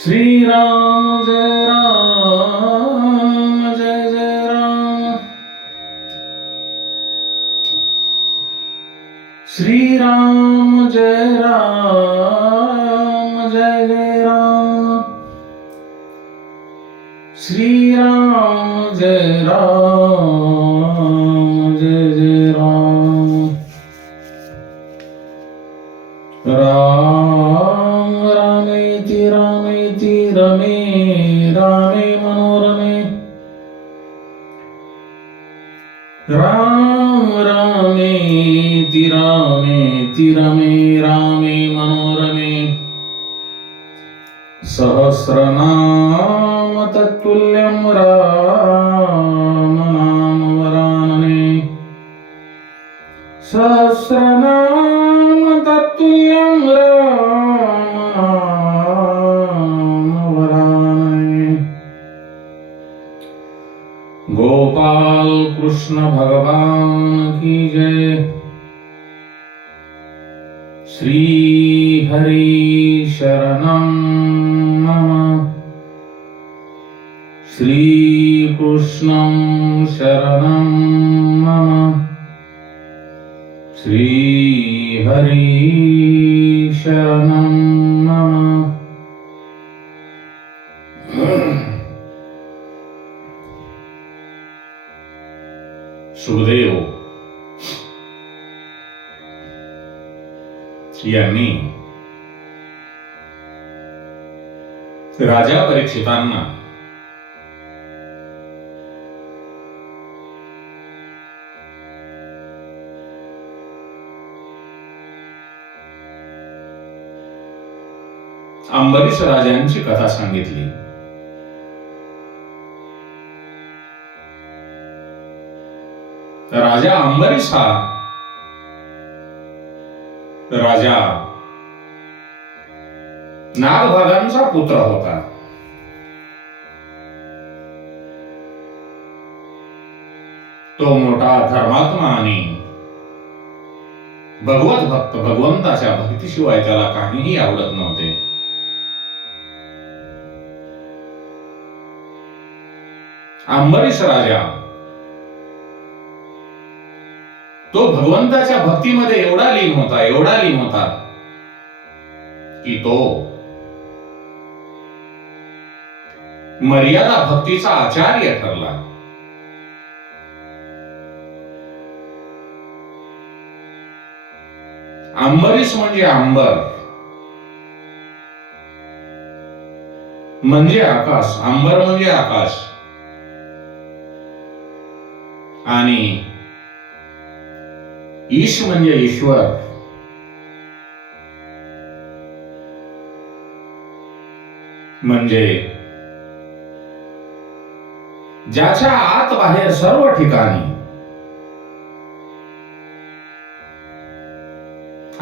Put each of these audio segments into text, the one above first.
श्रीराम जय राम जय जय राम। श्रीराम जय राम जय जय राम। श्रीराम जय राम जय जय राम। राम रामेति रामेति रमे रामे मनोरमे। राम रामेति रामेति रमे रामे मनोरमे। सहस्रनाम तत्तुल्यं राम नाम वरानने। सहस्रनाम तत्तुल्यं राम नाम वरानने। गोपाल कृष्ण भगवान की जय। श्री हरि शरणं मम। श्री कृष्णं शरणं मम। श्री हरि शरणं मम। सुखदेव यांनी राजा परीक्षितांना अंबरीश राजांची कथा सांगितली. राजा अंबरीश हा राजा नागभागांचा पुत्र होता. तो मोठा धर्मात्मा आणि भगवत भक्त. भगवंताच्या भक्तीशिवाय त्याला काहीही आवडत नव्हते. अंबरीश राजा तो भगवंताच्या भक्तीमध्ये एवढा लीन होता की तो मर्यादा भक्तीचा आचार्य ठरला. अंबरीश म्हणजे अंबर म्हणजे आकाश. अंबर म्हणजे आकाश आणि ईश म्हणजे ईश्वर. म्हणजे ज्याच्या आत बाहेर सर्व ठिकाणी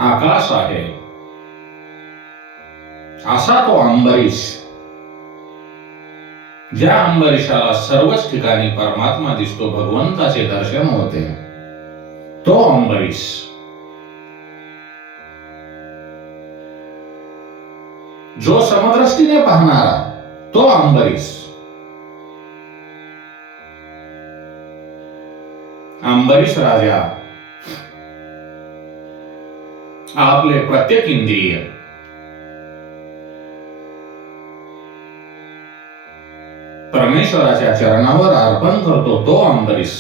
आकाश आहे असा तो अंबरीश. ज्या अंबरीशाला सर्वच ठिकाणी परमात्मा दिसतो, भगवंताचे दर्शन होते, तो अंबरीश. जो समदृष्टीने पाहणारा तो अंबरीश. अंबरीश राजा आपले प्रत्येक इंद्रिय परमेश्वराच्या चरणावर अर्पण करतो, तो अंबरीश.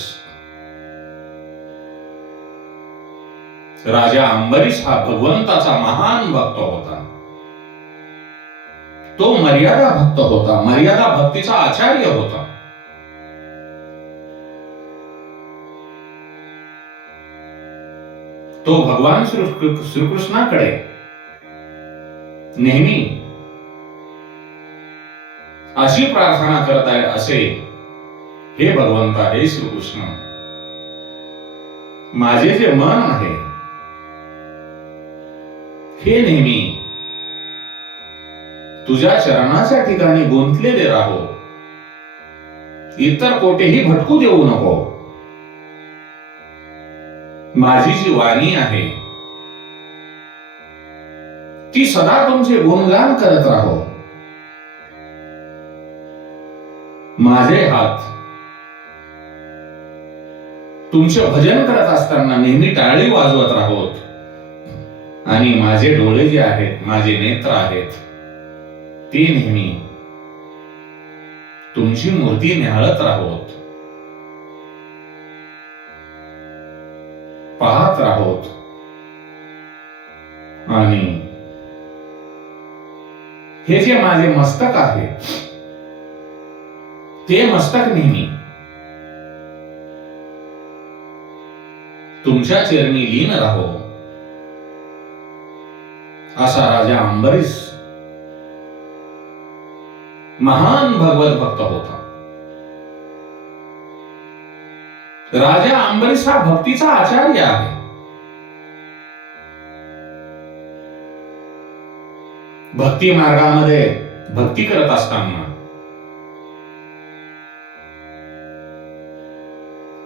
राजा अंबरीश हा भगवंताचा महान भक्त होता. तो मर्यादा भक्त होता, मर्यादा भक्तीचा आचार्य होता. तो भगवान श्रीकृष्णाकडे नेहमी अशी प्रार्थना करत आहे असे, हे भगवंता, हे श्रीकृष्ण, माझे जे मन आहे हे नेहमी तुझ्या चरणाच्या ठिकाणी गुंतलेले राहो. इतर कोठेही भटकू देऊ नको. माझी जी वाणी आहे ती सदा तुमचे गुणगान करत राहो. माझे हात तुमचे भजन करत असताना नेहमी टाळी वाजवत राहोत आणि माझे डोळे जे आहेत, माझे नेत्र आहेत, ते नेहमी तुमची मूर्ती निहाळत राहोत, पाहत राहोत. आणि हे जे माझे मस्तक आहे, ते मस्तक नेहमी तुमच्या चरणी लीन राहो, असा राजा अंबरीश महान भगवत भक्त होता. राजा अंबरीश हा भक्तीचा आचार्य आहे. भक्ती मार्गामध्ये भक्ती करत असताना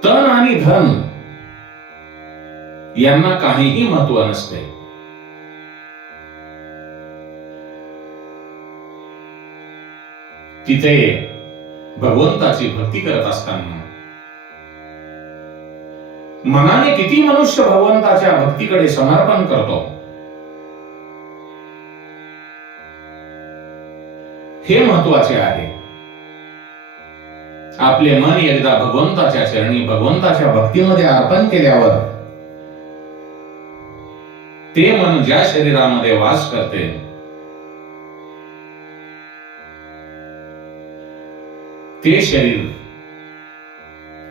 तन आणि धन यांना काहीही महत्व नसते. तिथे भगवंताची भक्ती करत असताना मनाने किती मनुष्य भगवंताच्या भक्तीकडे समर्पण करतो, हे महत्वाचे आहे. आपले मन एकदा भगवंताच्या चरणी, भगवंताच्या भक्तीमध्ये अर्पण केल्यावर ते मन ज्या शरीरामध्ये वास करते, ते शरीर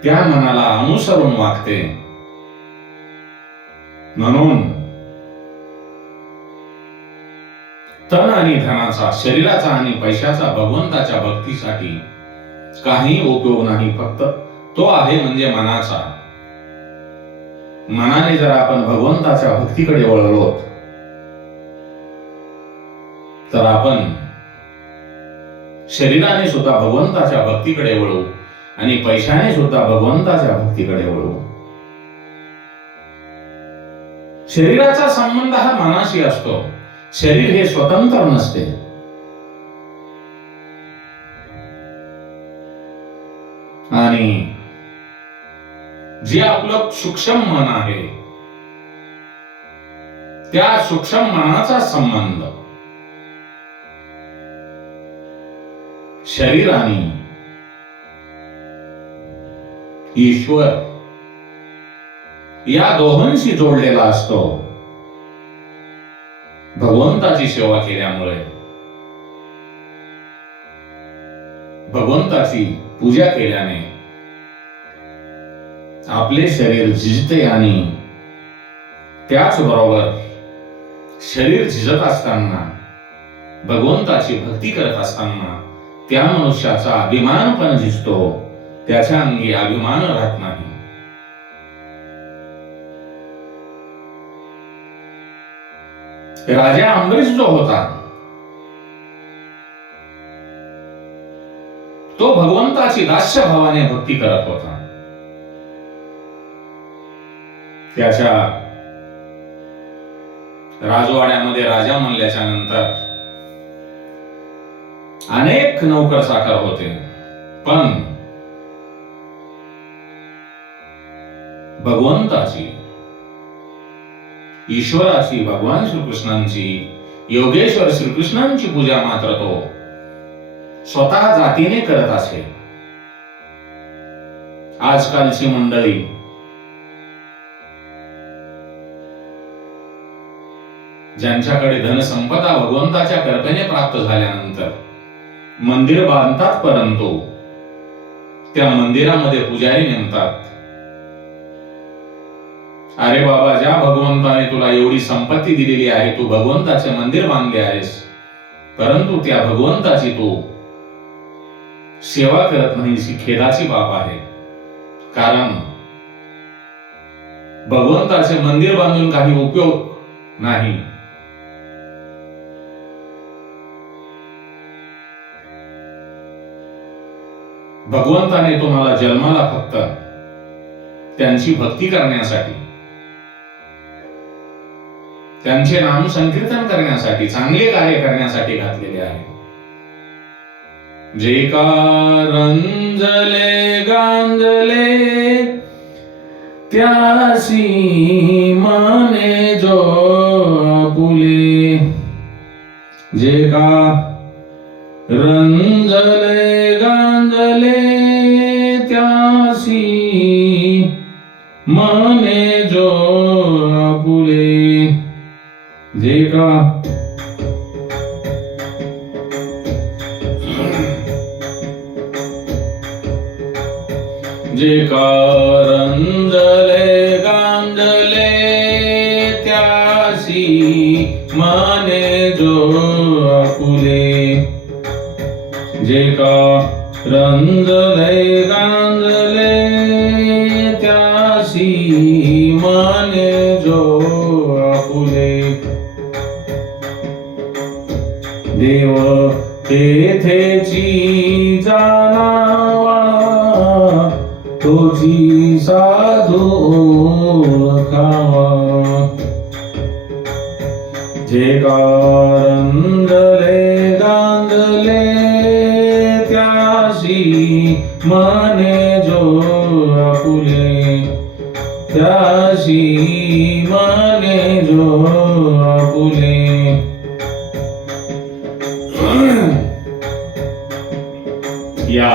त्या मनाला अनुसरून वागते. म्हणून तन आणि धनाचा, शरीराचा आणि पैशाचा भगवंताच्या भक्तीसाठी काही उपयोग नाही. फक्त तो आहे म्हणजे मनाचा. मनाने जर आपण भगवंताच्या भक्तीकडे वळलो तर आपण शरीराने सुद्धा भगवंताच्या भक्तीकडे वळू आणि पैशाने सुद्धा भगवंताच्या भक्तीकडे वळू. शरीराचा संबंध हा मनाशी असतो. शरीर हे स्वतंत्र नसते. आणि जे आपलं सूक्ष्म मन आहे, त्या सूक्ष्म मनाचा संबंध शरीर आणि ईश्वर या दोहोंशी जोडलेला असतो. भगवंताची सेवा केल्यामुळे, भगवंताची पूजा केल्याने आपले शरीर झिजते आणि त्याचबरोबर शरीर झिजत असताना, भगवंताची भक्ती करत असताना त्या मनुष्याचा अभिमान पण झिजतो. त्याच्या अंगी अभिमान राहत नाही. राजा अंबरीश जो होता, तो भगवंताची दास्य भावाने भक्ती करत होता. त्याच्या राजवाड्यामध्ये राजा म्हणल्याच्या नंतर अनेक नौकर चाकर होते, पण भगवंताची, ईश्वराची, भगवान श्रीकृष्णांची, योगेश्वर श्रीकृष्णांची पूजा मात्र तो स्वतः जातीने करत असे. आजकालची मंडळी ज्यांच्याकडे धनसंपदा भगवंताच्या कृपेने प्राप्त झाल्यानंतर मंदिर बांधतात, परंतु त्या मंदिरामध्ये पुजारी नेमतात. अरे बाबा, ज्या भगवंताने तुला एवढी संपत्ती दिलेली आहे, तू भगवंताचे मंदिर बांधले आहेस, परंतु त्या भगवंताची तू सेवा करत नाहीस, ही खेदाची बाब आहे. कारण भगवंताचे मंदिर बांधून काही उपयोग नाही. भगवंताने तुम्हाला जन्माला फक्त त्यांची भक्ती करण्यासाठी, त्यांचे नाम संकीर्तन करण्यासाठी, चांगले कार्य करण्यासाठी घातलेले आहे. जे का रंजले गांजले त्यासी माने जो आपुले. जे का रंजले गांजले त्यासी माने जो आपुले. जे का जे का रंजले गांजले त्यासी माने जो आपुले. जे का रंजले गांजले त्यासी माने जो आपुले. देव तेथेची जाणावा तोची साधू ओळखावा. जे का रंजले गांजले त्यासी माने जो आपुले. त्यासी माने जो आपुले. या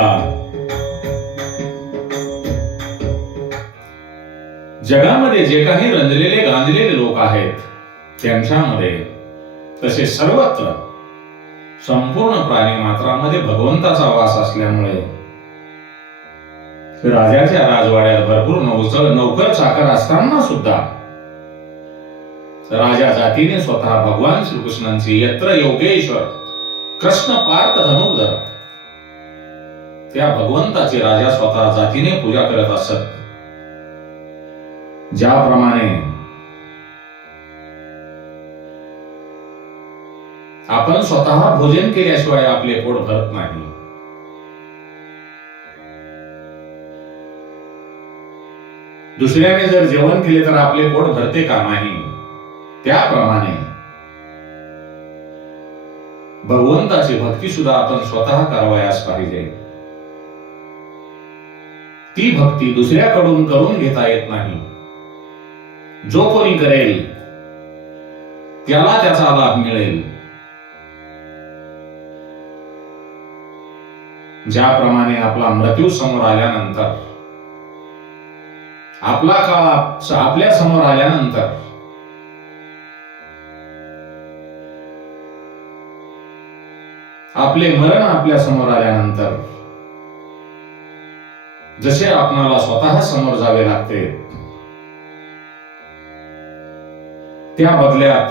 जगामध्ये जे काही रंजलेले गांजलेले लोक आहेत त्यांच्यामध्ये तसे सर्वत्र संपूर्ण प्राणी मात्रामध्ये भगवंताचा वास असल्यामुळे राजाच्या राजवाड्यात भरपूर नौकर चाकर असताना सुद्धा राजा जातीने स्वतः भगवान श्रीकृष्णांची यत्र योगेश्वर कृष्ण पार्थ धनुर्धर त्या भगवंताची राजा स्वतः जातीने पूजा करत असत. ज्याप्रमाणे आपण स्वतः भोजन केल्याशिवाय आपले पोट भरत नाही, दुसऱ्याने जर जेवण केले तर आपले पोट भरते का नाही, त्याप्रमाणे भगवंताची भक्ती सुद्धा आपण स्वतः करावयास पाहिजे. ती भक्ती दुसऱ्याकडून करून घेता येत नाही. जो कोणी करेल त्याला त्याचा लाभ मिळेल. ज्याप्रमाणे आपला मृत्यू समोर आल्यानंतर, आपला काळ आपल्या समोर आल्यानंतर आपले मरण आपल्या समोर आल्यानंतर जसे आपणाला स्वतः समोर जावे लागते, त्या बदल्यात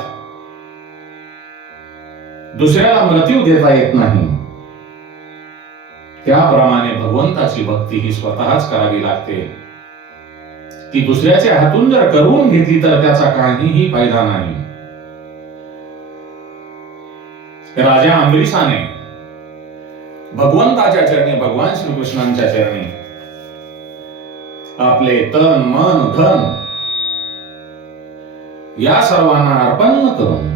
दुसऱ्याला मृत्यू देता येत नाही, त्याप्रमाणे भगवंताची भक्ती ही स्वतःच करावी लागते. ती दुसऱ्याच्या हातून जर करून घेतली तर त्याचा काहीही फायदा नाही. राजा अंबरीशाने भगवंताच्या चरणी, भगवान श्रीकृष्णांच्या चरणी आपले तन मन धन या सर्वांना अर्पण करून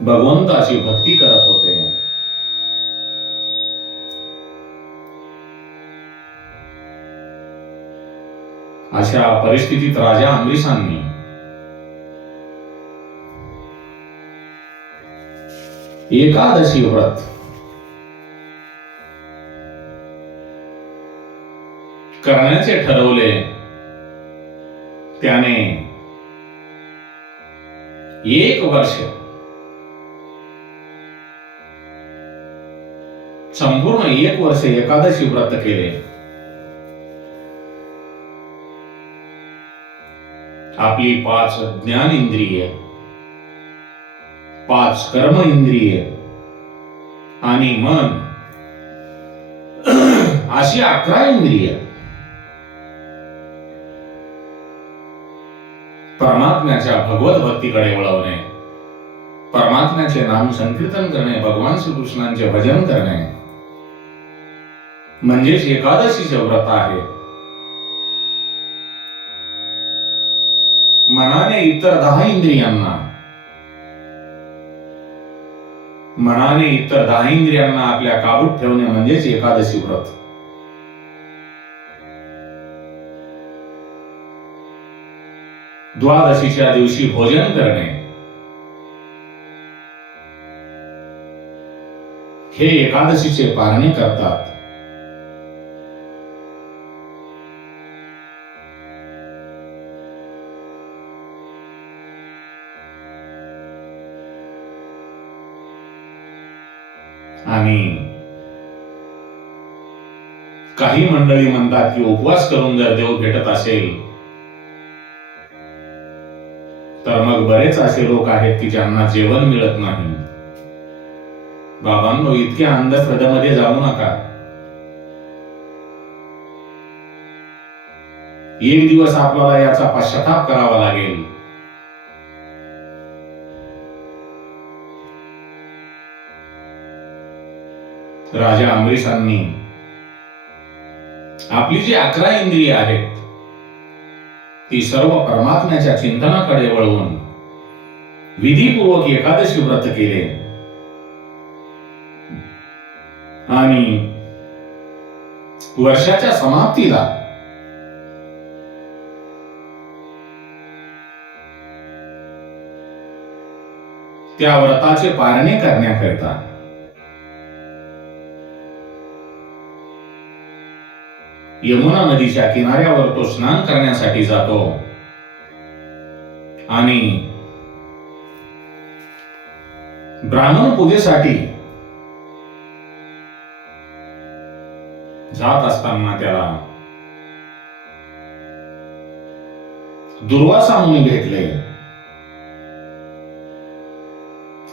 भगवंताची भक्ती करत होते. अशा परिस्थितीत राजा अंबरीशांनी एकादशी व्रत करण्याचे ठरवले. त्याने 1 वर्ष संपूर्ण 1 वर्ष एकादशी व्रत केले. आपली 5 ज्ञान इंद्रिय, 5 कर्म इंद्रिय आणि मन अशी 11 इंद्रिय परमात्म्याच्या भगवत भक्तीकडे वळवणे, परमात्म्याचे नाम संकीर्तन करणे, भगवान श्रीकृष्णांचे भजन करणे म्हणजेच एकादशीचे व्रत आहे. मनाने इतर 10 इंद्रियांना मनाने इतर 10 इंद्रियांना आपल्या काबूत ठेवणे म्हणजेच एकादशी व्रत. द्वादशीच्या दिवशी भोजन करणे हे एकादशीचे पारणे करतात. आणि काही मंडळी म्हणतात की उपवास करून जर देव भेटत असेल तर मग बरेच असे लोक आहेत की ज्यांना जेवण मिळत नाही. बाबांनो, इतक्या अंधश्रद्धेमध्ये जाऊ नका. एक दिवस आपल्याला याचा पश्चाताप करावा लागेल. राजा अमरीशांनी आपली जी 11 इंद्रिय आहेत ती सर्व परमात्म्याच्या चिंतनाकडे वळवून विधीपूर्वक एकादशी व्रत केले. आणि वर्षाच्या समाप्तीला त्या व्रताचे पारणे करण्याकरिता यमुना नदीच्या किनाऱ्यावर तो स्नान करण्यासाठी जातो आणि ब्राह्मण पूजेसाठी जात असताना त्याला दुर्वासा मुनी भेटले.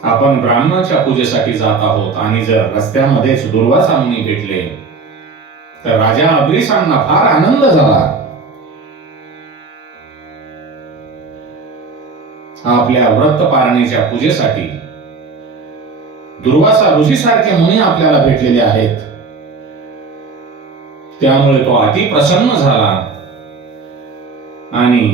आपण ब्राह्मणाच्या पूजेसाठी जात आहोत आणि जर रस्त्यामध्येच दुर्वासा मुनी भेटले तर राजा अमरीशांना फार आनंद झाला. आपल्या व्रत पारणीच्या पूजेसाठी दुर्वासा ऋषीसारखे मुनी आपल्याला भेटलेले आहेत. त्यामुळे तो अति प्रसन्न झाला आणि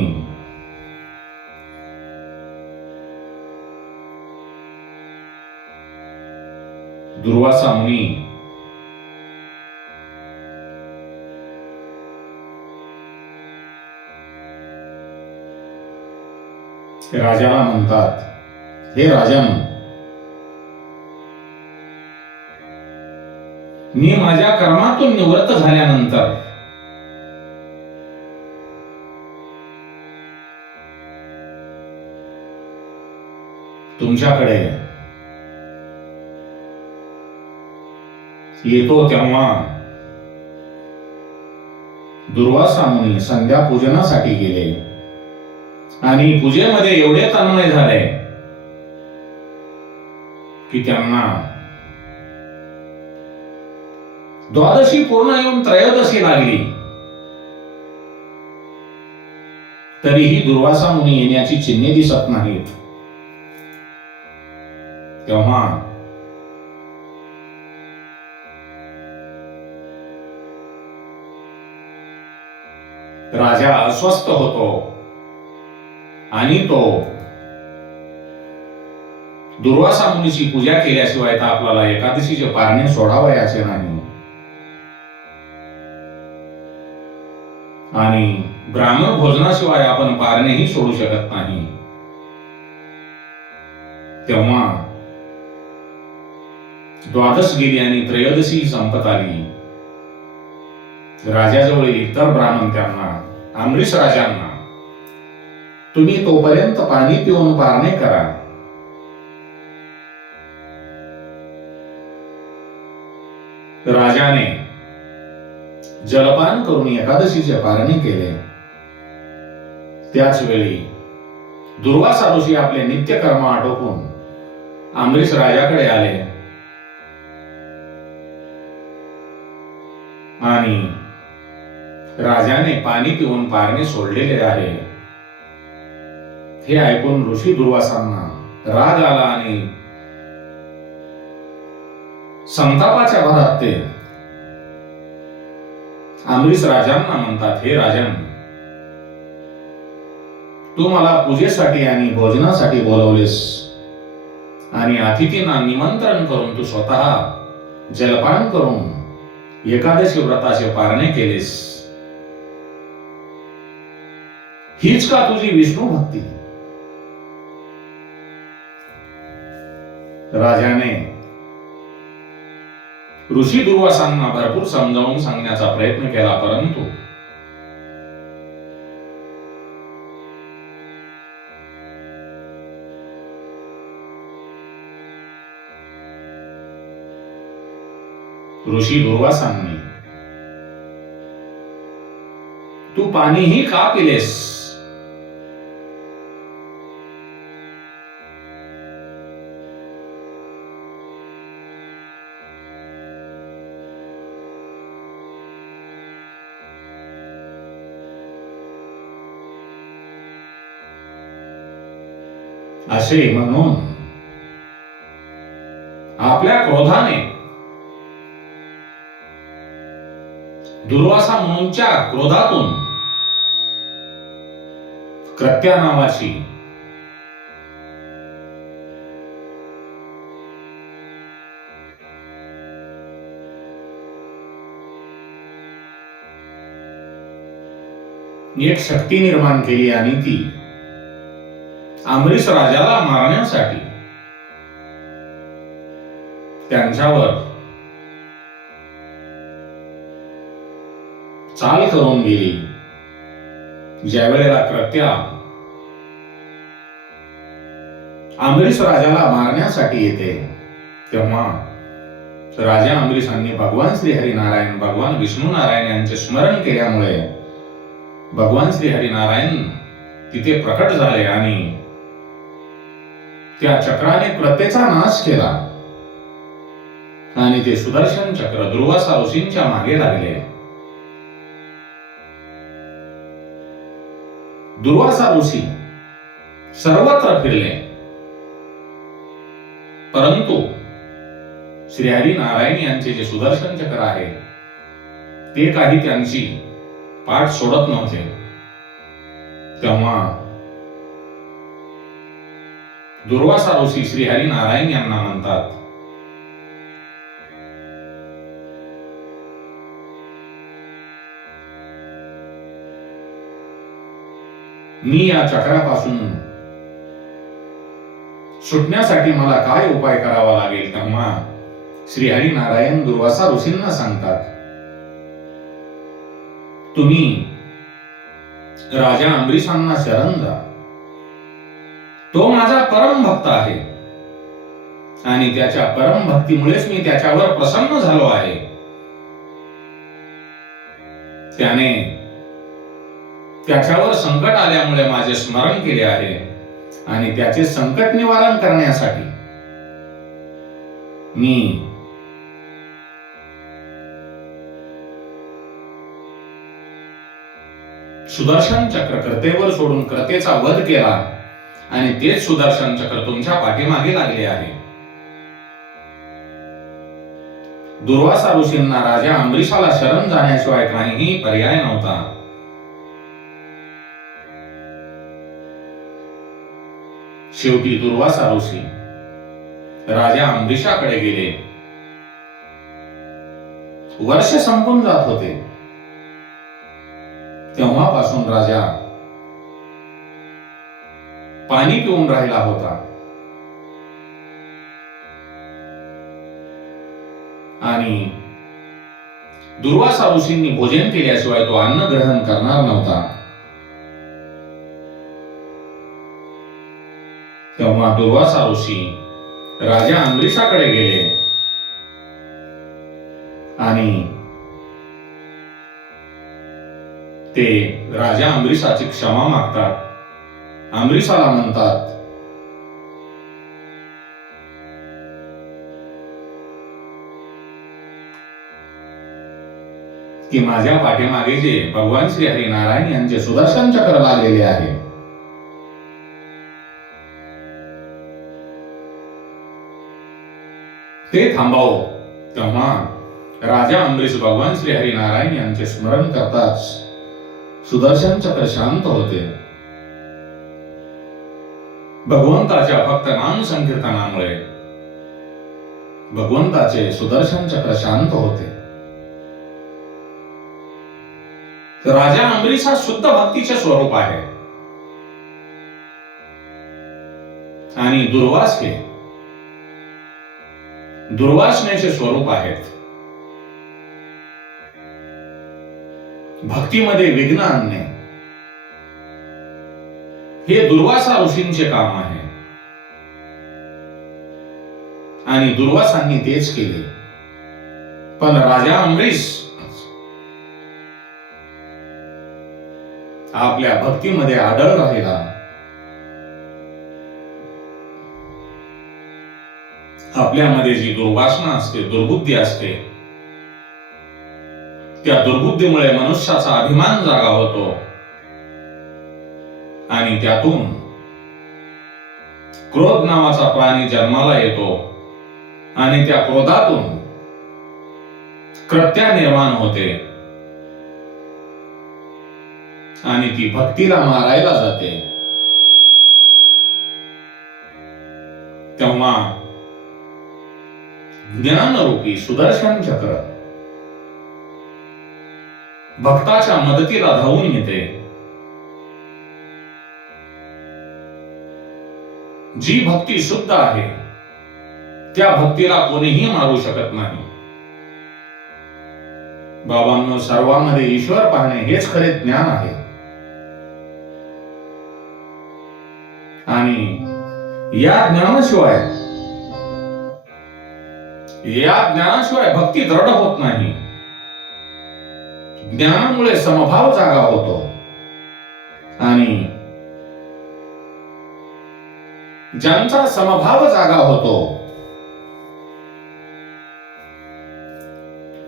दुर्वासा मुनी राजाला म्हणतात, हे राजन, मी माझ्या कर्मातून निवृत्त झाल्यानंतर तुमच्याकडे येतो तेव्हा दुर्वासा मुनी संध्या पूजनासाठी गेले आणि पूजेमध्ये एवढे तन्मय झाले की त्यांना द्वादशी पूर्ण येऊन त्रयोदशी लागली तरीही दुर्वासा मुनी येण्याची चिन्हे दिसत नाहीत. तेव्हा राजा अस्वस्थ होतो आणि तो दुर्वासा मुनीची पूजा केल्याशिवाय तर आपल्याला एकादशीचे पारणे सोडावयाचे नाही. आणि ब्राह्मण भोजनाशिवाय आपण पारणेही सोडू शकत नाही. तेव्हा द्वादश गेली आणि त्रयोदशी संपत आली. राजाजवळील इतर ब्राह्मण त्यांना, अमरीश राजांना, तुम्ही तोपर्यंत पाणी पिऊन पारणे करा. राजाने जलपान करून एकादशीचे पारणे केले. त्याच वेळी दुर्वासा ऋषी आपले नित्यकर्म आटोपून अमरीश राजाकडे आले आणि राजाने पाणी पिऊन पारणे सोडलेले आहे हे ऐकून ऋषी दुर्वासांना राग आला आणि संतापाच्या भरात ते अमरीश राजांना म्हणतात, हे राजन, तू मला पूजेसाठी आणि भोजनासाठी बोलवलेस आणि अतिथींना निमंत्रण करून तू स्वतः जलपान करून एकादशी व्रताचे पारणे केलेस. हीच का तुझी विष्णू भक्ती? राजाने ऋषी दुर्वासांना भरपूर समजावून सांगण्याचा प्रयत्न केला, परंतु ऋषी दुर्वासांनी तू पाणीही का पिलेस? असे म्हणून आपल्या क्रोधाने दुर्वासा मुनींच्या क्रोधातून कृत्या नावाची एक शक्ती निर्माण केली आणि ती अमरीश राजाला मारण्यासाठी त्यांच्यावर चाल करून गेली. ज्या वेळेला कृत्या अमरीश राजाला मारण्यासाठी येते, तेव्हा राजा अमरीशांनी भगवान श्री हरिनारायण, भगवान विष्णू नारायण यांचे स्मरण केल्यामुळे भगवान श्री हरिनारायण तिथे प्रकट झाले आणि त्या चक्राने कृत्येचा नाश केला आणि ते सुदर्शन चक्र दुर्वासा ऋषींच्या मागे लागले. दुर्वासा ऋषी सर्वत्र फिरले, परंतु श्रीहरी नारायण यांचे जे सुदर्शन चक्र आहे ते काही त्यांची पाठ सोडत नव्हते. तेव्हा दुर्वासा ऋषी श्रीहरी नारायण यांना म्हणतात, मी या चक्रापासून सुटण्यासाठी मला काय उपाय करावा लागेल? तेव्हा श्रीहरी नारायण दुर्वासा ऋषींना सांगतात, तुम्ही राजा अमरीशांना शरण जा. तो माझा परम भक्त आहे आणि त्याच्या परम भक्तीमुळेच मी त्याच्यावर प्रसन्न झालो आहे. त्याने त्याच्यावर संकट आल्यामुळे माझे स्मरण केले आहे आणि त्याचे संकट निवारण करण्यासाठी मी सुदर्शन चक्र कर्तेवर सोडून कर्तेचा वध केला आणि तेच सुदर्शन चक्र तुमच्या पाठीमागे लागले आहे. दुर्वासा ऋषींना राजा अमरीशाला शरण जाण्याशिवाय काहीही पर्याय नव्हता. शेवटी दुर्वासा ऋषी राजा अमरीशाकडे गेले. वर्ष संपून जात होते. तेव्हापासून राजा पाणी पिऊन राहिला होता आणि दुर्वासा ऋषींनी भोजन केल्याशिवाय तो अन्न ग्रहण करणार नव्हता. तेव्हा दुर्वासा ऋषी राजा अमरीशाकडे गेले आणि ते राजा अमरीशाची क्षमा मागतात. अमरीशाला म्हणतात, की माझ्या पाठीमागे जे भगवान श्री हरिनारायण यांचे सुदर्शन चक्र लागलेले आहे ते थांबावं. तेव्हा राजा अमरीश भगवान श्री हरिनारायण यांचे स्मरण करताच सुदर्शन चक्र शांत होते. भगवंताच्या फक्त नाम संकीर्तनामुळे भगवंताचे सुदर्शन चक्र शांत होते. राजा अंबरीश हा शुद्ध भक्तीचे स्वरूप आहे आणि दुर्वास हे दुर्वासनेचे स्वरूप आहेत. भक्तीमध्ये विघ्न आणणे हे दुर्वासा ऋषींचे काम आहे आणि दुर्वासांनी तेच केले. पण राजा अंबरीश आपल्या भक्तीमध्ये आढळ राहिला. आपल्यामध्ये जी दुर्वासना असते, दुर्बुद्धी असते, त्या दुर्बुद्धीमुळे मनुष्याचा अभिमान जागा होतो आणि त्यातून क्रोध नावाचा प्राणी जन्माला येतो आणि त्या क्रोधातून कृत्या निर्माण होते आणि ती भक्तीला मारायला जाते. तेव्हा ज्ञानरूपी सुदर्शन चक्र भक्ताच्या मदतीला धावून येते. जी भक्ती शुद्ध आहे त्या भक्तीला कोणीही मारू शकत नाही. बाबांनो, सर्वांमध्ये ईश्वर पाहणे हेच खरे ज्ञान आहे आणि या ज्ञानाशिवाय भक्ती दृढ होत नाही. ज्ञानामुळे समभाव जागा होतो आणि ज्यांचा समभाव जागा होतो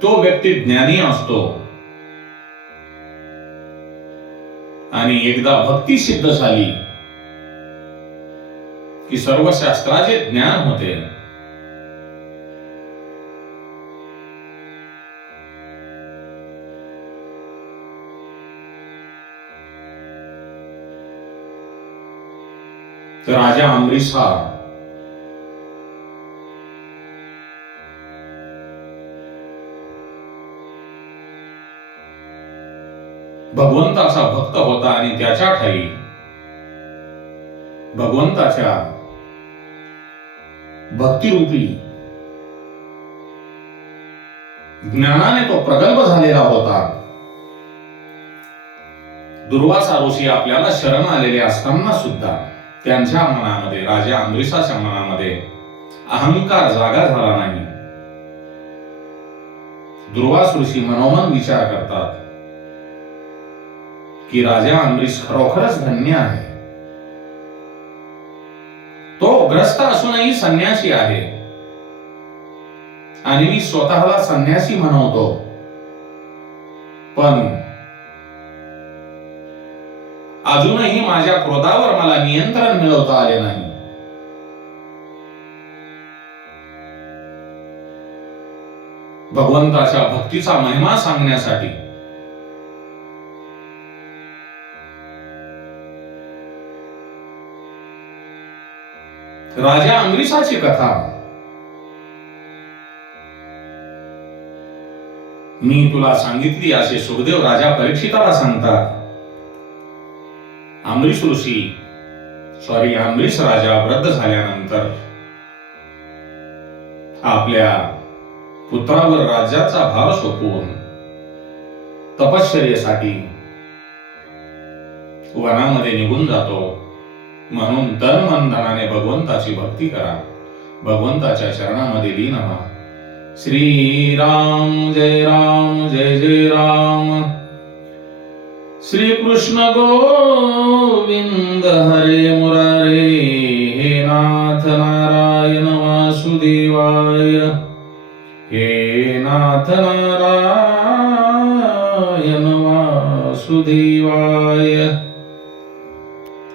तो व्यक्ती ज्ञानी असतो आणि एकदा भक्ती सिद्ध झाली की सर्व शास्त्राचे ज्ञान होते. तर राजा अंबरीश हा भगवंताचा भक्त होता आणि त्याच्या ठाई भगवंताच्या भक्तिरूपी ज्ञानाने तो प्रगल्भ झालेला होता. दुर्वासा ऋषी आपल्याला शरण आलेले असताना सुद्धा त्यांच्या मनामध्ये, राजा अंबरीशाच्या मनामध्ये अहंकार जागा झाला नाही. दुर्वास ऋषी मनोमन विचार करतात की राजा अंबरीश खरोखरच धन्य आहे. तो ग्रस्त असूनही संन्यासी आहे आणि मी स्वतःला संन्यासी म्हणवतो, पण अजूनही माझ्या क्रोधावर मला नियंत्रण मिळवता आले नाही. भगवंताच्या भक्तीचा महिमा सांगण्यासाठी राजा अंबरीशाची कथा मी तुला सांगितली असे सुखदेव राजा परीक्षिताला सांगतात. अंबरीश राजा वृद्ध झाल्यानंतर आपल्या पुत्रावर राज्याचा भार सोपवून तपश्चर्येसाठी वनामध्ये निघून जातो. म्हणून तन मन धनाने भगवंताची भक्ती करा, भगवंताच्या चरणामध्ये लीन व्हा. श्री राम जय राम श्री कृष्ण गोविंद हरे मुरारे. हे नाथ नारायण वासुदेवाय, हे नाथ नारायण वासुदेवाय.